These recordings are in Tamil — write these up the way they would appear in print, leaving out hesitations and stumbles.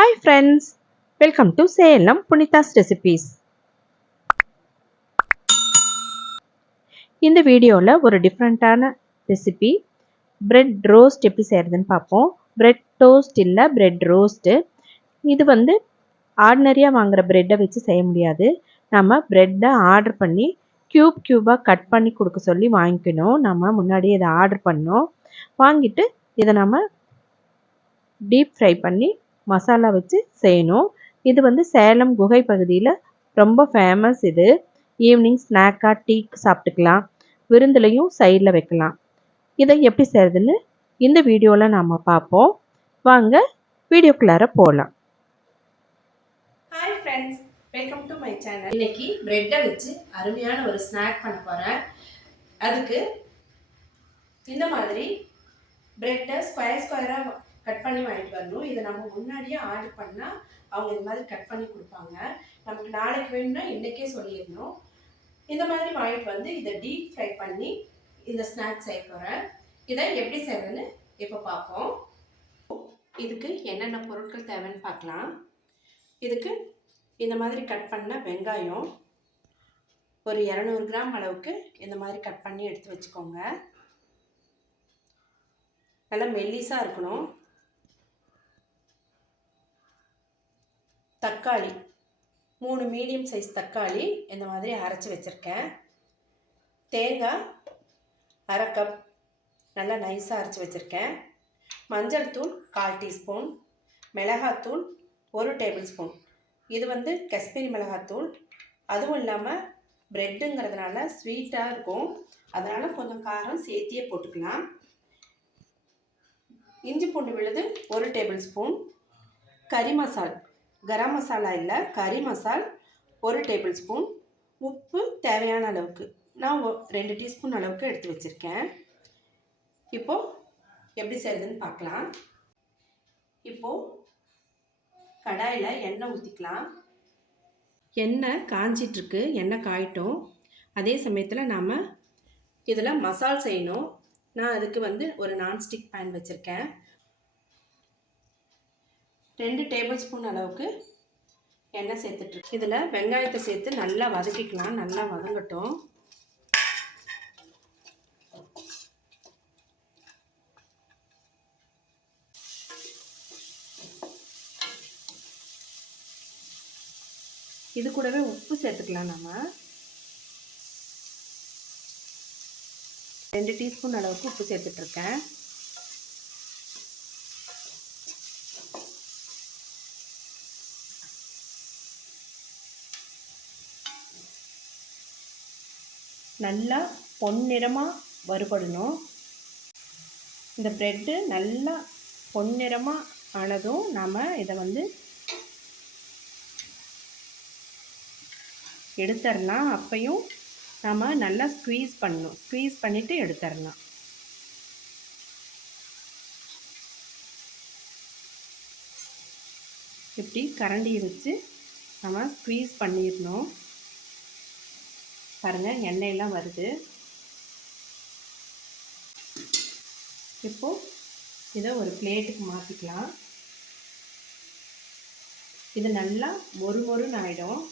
Hi friends, welcome to Salem Punitha's Recipes. இந்த வீடியோவில் ஒரு டிஃப்ரெண்ட்டான ரெசிபி பிரெட் ரோஸ்ட் எப்படி செய்கிறதுன்னு பார்ப்போம். பிரெட் டோஸ்ட் இல்லை, பிரெட் ரோஸ்ட்டு. இது ஆர்டினரியாக வாங்குகிற ப்ரெட்டை வச்சு செய்ய முடியாது. நம்ம ப்ரெட்டை ஆர்டர் பண்ணி க்யூபாக கட் பண்ணி கொடுக்க சொல்லி வாங்கிக்கணும். நம்ம முன்னாடியே இதை ஆர்டர் பண்ணோம். வாங்கிட்டு இதை நம்ம டீப் ஃப்ரை பண்ணி மசாலா வச்சு செய்யணும். இது சேலம் குகை பகுதியில் ரொம்ப ஃபேமஸ். இது ஈவினிங் ஸ்நாக்காக டீக்கு சாப்பிட்டுக்கலாம், விருந்துலையும் சைடில் வைக்கலாம். இதை எப்படி செய்கிறதுன்னு இந்த வீடியோவில் நாம் பார்ப்போம். வாங்க வீடியோக்குள்ளார போகலாம். Hi friends, welcome to my channel. இன்னைக்கு பிரெட்டை வச்சு அருமையான ஒரு ஸ்நாக் பண்ண போகிறேன். அதுக்கு இந்த மாதிரி பிரெட்டை ஸ்கொயராக கட் பண்ணி வாங்கிட்டு வரணும். இதை நம்ம முன்னாடியே ஆர்டர் பண்ணால் அவங்க இந்த மாதிரி கட் பண்ணி கொடுப்பாங்க. நமக்கு நாளைக்கு வேணும்னா இன்றைக்கே சொல்லிடணும். இந்த மாதிரி வாங்கிட்டு வந்து இதை டீப் ஃப்ரை பண்ணி இந்த ஸ்நாக்ஸ் செய்ய போகிறேன். இதை எப்படி செய்யறதுன்னு இப்போ பார்ப்போம். இதுக்கு என்னென்ன பொருட்கள் தேவைன்னு பார்க்கலாம். இதுக்கு இந்த மாதிரி கட் பண்ண வெங்காயம் ஒரு 200 கிராம் அளவுக்கு இந்த மாதிரி கட் பண்ணி எடுத்து வச்சுக்கோங்க. நல்லா மெல்லிஸாக இருக்கணும். தக்காளி 3 மீடியம் சைஸ் தக்காளி இந்த மாதிரி அரைச்சி வச்சுருக்கேன். தேங்காய் 1/2 கப் நல்லா நைஸாக அரைச்சி வச்சுருக்கேன். மஞ்சள் தூள் 1/4 டீஸ்பூன், மிளகாத்தூள் 1 டேபிள் ஸ்பூன். இது காஷ்மீரி மிளகாத்தூள். அதுவும் இல்லாமல் ப்ரெட்டுங்கிறதுனால ஸ்வீட்டாக இருக்கும், அதனால் கொஞ்சம் காரம் சேர்த்தியே போட்டுக்கலாம். இஞ்சி பூண்டு விழுது 1 டேபிள் ஸ்பூன். கறி மசால், கரம் மசாலா இல்லை, கறி மசால் 1 டேபிள் ஸ்பூன். உப்பு தேவையான அளவுக்கு, நான் 2 டீஸ்பூன் அளவுக்கு எடுத்து வச்சுருக்கேன். இப்போது எப்படி செய்கிறதுன்னு பார்க்கலாம். இப்போது கடாயில் எண்ணெய் ஊற்றிக்கலாம். எண்ணெய் காஞ்சிட்ருக்கு, எண்ணெய் காயட்டும். அதே சமயத்தில் நாம் இதில் மசால் செய்யணும். நான் அதுக்கு ஒரு நான்ஸ்டிக் பேன் வச்சுருக்கேன். 2 டேபிள் ஸ்பூன் அளவுக்கு எண்ணெய் சேர்த்துட்ருக்கு. இதில் வெங்காயத்தை சேர்த்து நல்லா வதக்கிக்கலாம். நல்லா வதங்கட்டும். இது கூடவே உப்பு சேர்த்துக்கலாம். நம்ம 2 டீஸ்பூன் அளவுக்கு உப்பு சேர்த்துட்ருக்கேன். நல்லா பொன்னிறமாக வறுபடணும். இந்த ப்ரெட்டு நல்லா பொன்னிறமாக ஆனதும் நாம் இதை எடுத்துடலாம். அப்பையும் நாம் நல்லா ஸ்க்வீஸ் பண்ணணும். ஸ்க்வீஸ் பண்ணிவிட்டு எடுத்துடலாம். இப்படி கரண்டியை வச்சு நம்ம ஸ்க்வீஸ் பண்ணிடணும். பாருங்கள், எண்ணெயெல்லாம் வருது. இப்போது இதை ஒரு பிளேட்டுக்கு மாற்றிக்கலாம். இது நல்லா மொறுமொறுன்னு ஆகிடும்.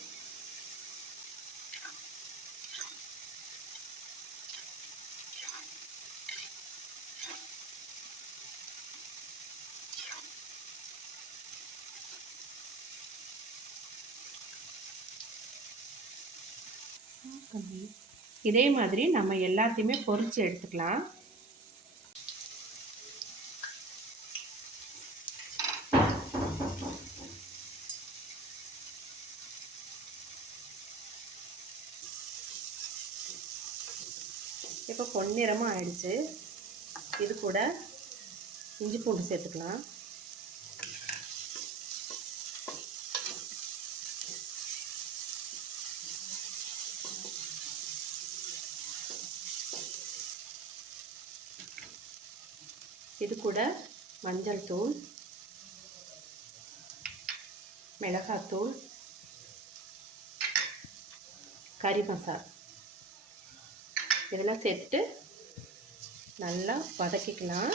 இதே மாதிரி நம்ம எல்லாத்தையுமே பொரிச்சு எடுத்துக்கலாம். இப்போ பொன்னிறமாக ஆயிடுச்சு. இது கூட இஞ்சி பூண்டு சேர்த்துக்கலாம். இது கூட மஞ்சள் தூள், மிளகாத்தூள், கறி மசாலா இதெல்லாம் சேர்த்துட்டு நல்லா வதக்கிக்கலாம்.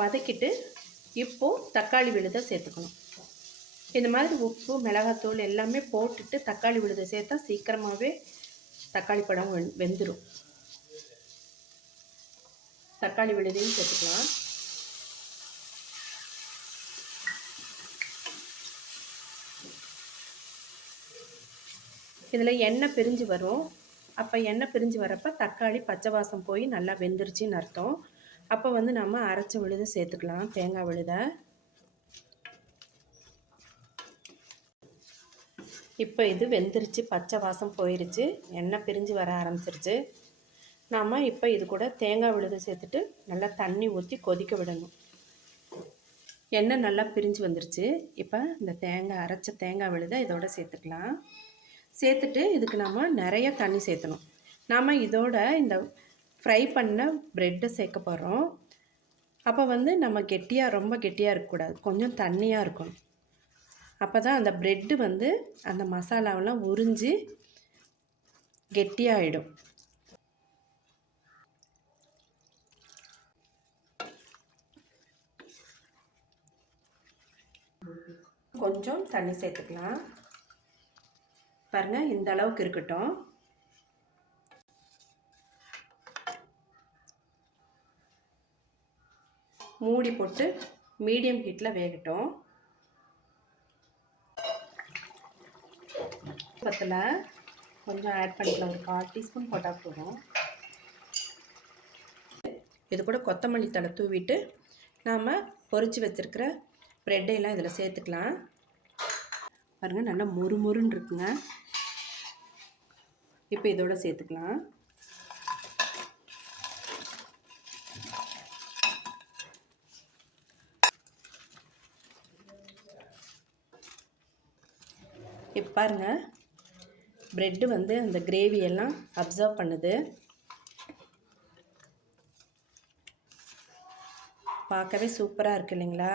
வதக்கிட்டு இப்போது தக்காளி விழுதை சேர்த்துக்கணும். இந்த மாதிரி உப்பு மிளகாத்தூள் எல்லாமே போட்டுட்டு தக்காளி விழுதை சேர்த்தா சீக்கிரமாகவே தக்காளி பழம் வெந்துடும். தக்காளி விழுதையும் சேர்த்துக்கலாம். இதில் எண்ணெய் பிரிஞ்சு வரும். அப்போ எண்ணெய் பிரிஞ்சு வரப்போ தக்காளி பச்சை வாசம் போய் நல்லா வெந்துருச்சின்னு அர்த்தம். அப்போ வந்து நம்ம அரைச்ச விழுதை சேர்த்துக்கலாம், தேங்காய் விழுதை. இப்போ இது வெந்துருச்சு, பச்சை வாசம் போயிருச்சு, எண்ணெய் பிரிஞ்சு வர ஆரம்பிச்சிருச்சு. நாம் இப்போ இது கூட தேங்காய் விழுதை சேர்த்துட்டு நல்லா தண்ணி ஊற்றி கொதிக்க விடணும். எண்ணெய் நல்லா பிரிஞ்சு வந்துருச்சு. இப்போ இந்த அரைச்ச தேங்காய் விழுதை இதோட சேர்த்துக்கலாம். சேர்த்துட்டு இதுக்கு நம்ம நிறைய தண்ணி சேர்த்தணும். நாம் இதோட இந்த ஃப்ரை பண்ண ப்ரெட்டை சேர்க்க போகிறோம். அப்போ வந்து நம்ம ரொம்ப கெட்டியாக இருக்கக்கூடாது, கொஞ்சம் தண்ணியாக இருக்கணும். அப்போ தான் அந்த ப்ரெட்டு வந்து அந்த மசாலாவெல்லாம் உறிஞ்சி கெட்டியாகிடும். கொஞ்சம் தண்ணி சேர்த்துக்கலாம். பாருங்கள், இந்த அளவுக்கு இருக்கட்டும். மூடி போட்டு மீடியம் ஹீட்டில் வேகட்டும். பத்தில் கொஞ்சம் ஆட் பண்ணிக்கலாம், ஒரு 1/4 டீஸ்பூன் போட்டால் போதும். இது கூட கொத்தமல்லி தழை தூவிட்டு நாம் பொரிச்சு வச்சுருக்கிற ப்ரெட்டையெல்லாம் இதில் சேர்த்துக்கலாம். பாருங்கள், நல்லா முறுமுறுன்னு இருக்குங்க. இப்போ இதோட சேர்த்துக்கலாம். இப்போ பாருங்கள், ப்ரெட்டு வந்து அந்த கிரேவியெல்லாம் அப்சர்வ் பண்ணுது. பார்க்கவே சூப்பராக இருக்குது இல்லைங்களா?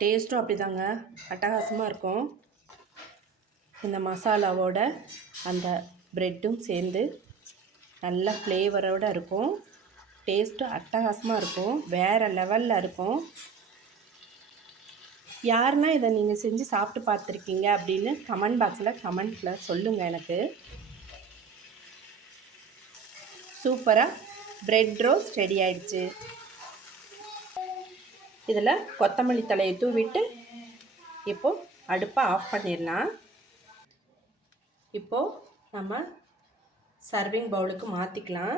டேஸ்ட்டும் அப்படி தாங்க, அட்டகாசமாக இருக்கும். இந்த மசாலாவோட அந்த ப்ரெட்டும் சேர்ந்து நல்ல ஃப்ளேவரோடு இருக்கும். டேஸ்ட்டும் அட்டகாசமாக இருக்கும், வேறு லெவலில் இருக்கும். யாருன்னா இதை நீங்கள் செஞ்சு சாப்பிட்டு பார்த்துருக்கீங்க அப்படின்னு கமெண்ட் பாக்ஸில் கமெண்ட்டில் சொல்லுங்கள் எனக்கு. சூப்பராக ப்ரெட் ரோஸ்ட் ரெடி ஆயிடுச்சு. இதில் கொத்தமல்லி தழையை தூவிட்டு இப்போது அடுப்பை ஆஃப் பண்ணிடலாம். இப்போது நம்ம சர்விங் பவுலுக்கு மாற்றிக்கலாம்.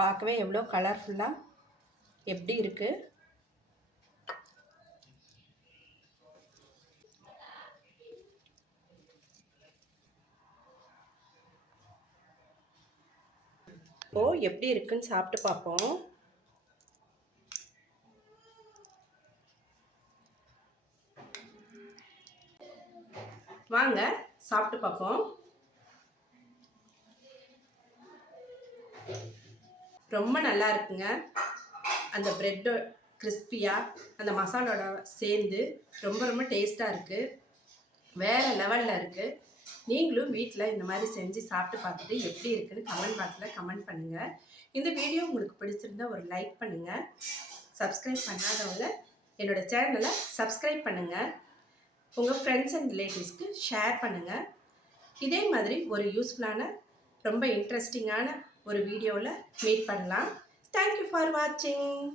பார்க்கவே எவ்வளோ கலர்ஃபுல்லாக எப்படி இருக்குது. இப்போது எப்படி இருக்குன்னு சாப்பிட்டு பார்ப்போம். வாங்க சாப்பிட்டு பார்ப்போம். ரொம்ப நல்லா இருக்குங்க. அந்த ப்ரெட்டு கிறிஸ்பியாக அந்த மசாலோட சேர்ந்து ரொம்ப ரொம்ப டேஸ்ட்டாக இருக்குது, வேறு லெவலில் இருக்குது. நீங்களும் வீட்டில் இந்த மாதிரி செஞ்சு சாப்பிட்டு பார்த்துட்டு எப்படி இருக்குன்னு கமெண்ட் பாக்ஸில் கமெண்ட் பண்ணுங்கள். இந்த வீடியோ உங்களுக்கு பிடிச்சிருந்தா ஒரு லைக் பண்ணுங்கள். சப்ஸ்கிரைப் பண்ணாதவங்க என்னோடய சேனலை சப்ஸ்கிரைப் பண்ணுங்கள். உங்கள் ஃப்ரெண்ட்ஸ் அண்ட் ரிலேட்டிவ்ஸ்க்கு ஷேர் பண்ணுங்கள். இதே மாதிரி ஒரு யூஸ்ஃபுல்லான ரொம்ப இன்ட்ரெஸ்டிங்கான ஒரு வீடியோவில் மீட் பண்ணலாம். தேங்க்யூ ஃபார் வாட்சிங்.